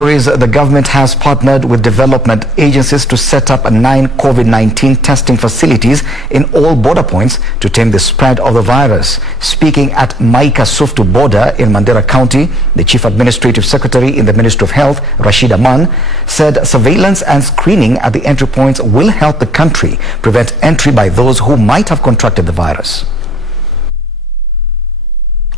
The government has partnered with development agencies to set up 9 COVID-19 testing facilities in all border points to tame the spread of the virus. Speaking at Maika Suftu border in Mandera County, the Chief Administrative Secretary in the Ministry of Health, Rashid Aman, said surveillance and screening at the entry points will help the country prevent entry by those who might have contracted the virus.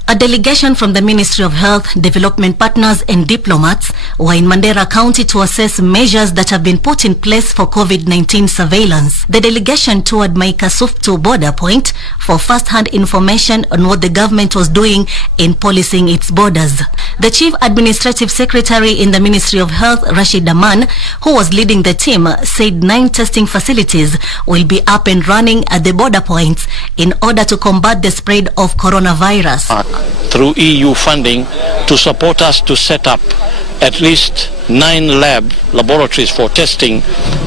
A delegation from the Ministry of Health, development partners and diplomats were in Mandera County to assess measures that have been put in place for COVID-19 surveillance. The delegation toured Maika Suftu border point for first-hand information on what the government was doing in policing its borders. The Chief Administrative Secretary in the Ministry of Health, Rashid Aman, who was leading the team, said 9 testing facilities will be up and running at the border points in order to combat the spread of coronavirus. Through EU funding to support us to set up at least 9 laboratories for testing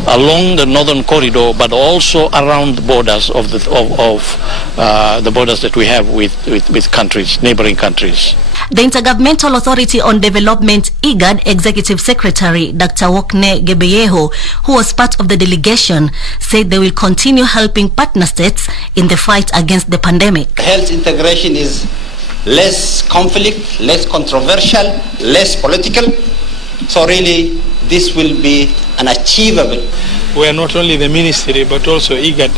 along the northern corridor, but also around the borders of the borders that we have with countries, neighboring countries. The Intergovernmental Authority on Development IGAD Executive Secretary Dr. Wokne Gebeyeho, who was part of the delegation, said they will continue helping partner states in the fight against the pandemic. Health integration is less conflict, less controversial, less political. So really, this will be an achievable. Where not only the ministry but also IGAD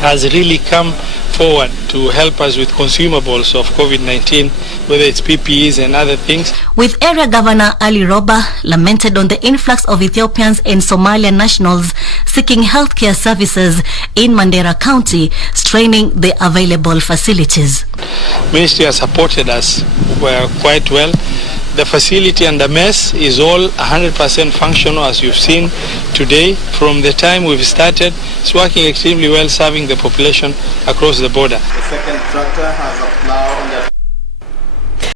has really come forward to help us with consumables of COVID-19, whether it's PPEs and other things. With Area Governor Ali Roba lamented on the influx of Ethiopians and Somalian nationals seeking healthcare services in Mandera County, straining the available facilities. Ministry has supported us quite well. The facility and the mess is all 100% functional, as you've seen today. From the time we've started, it's working extremely well, serving the population across the border. The second tractor has a plow on the